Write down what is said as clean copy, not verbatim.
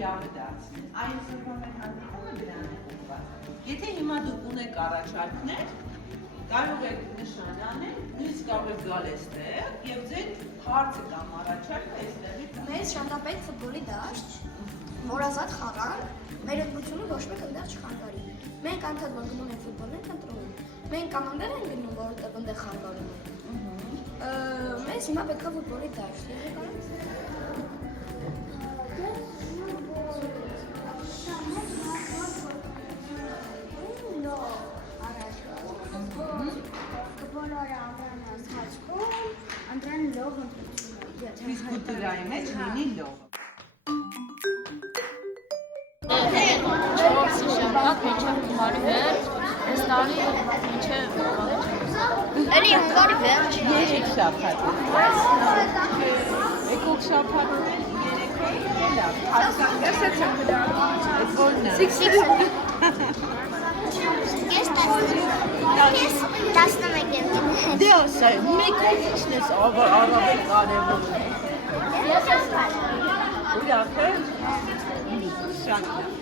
լավ է դարձնել։ Այսօրվա մեր հանդիպումը դրան է ուղղված։ Եթե հիմա դուք ունեք առաջարկներ, կարող եք նշան անել, նույնիսկ կարող եք գալ այստեղ եւ ձեր հարցը կամ առաջարկը այստեղից Մեզ շատապետ ֆուտբոլի դաշտ, որ ազատ խաղանք, մեր ընտրությունը ոչ մեկ այնտեղ չխանգարի։ Մենք անդադ որ գնում ենք ֆուտբոլ ենք ընտրում։ Մենք կամանդներ ենք գնում, որովհետև այնտեղ խանգարում են։ Մեզ հիմա պետք է ֆուտբոլի դաշտ։ Անդրան լող ֆիզկուլտուրայի մեջ լինի լող։ Չորսի շաբաթ մինչև հունվարի վերջ, այս տարի մինչև Էլի հունվարի վերջ։ Երեք շաբաթ։ Եկող շաբաթն է երեքը լավ։ Դե ասա, մեկ ինչն ես առավել կարևոր։ Ուրախ է։ Շատ լավ։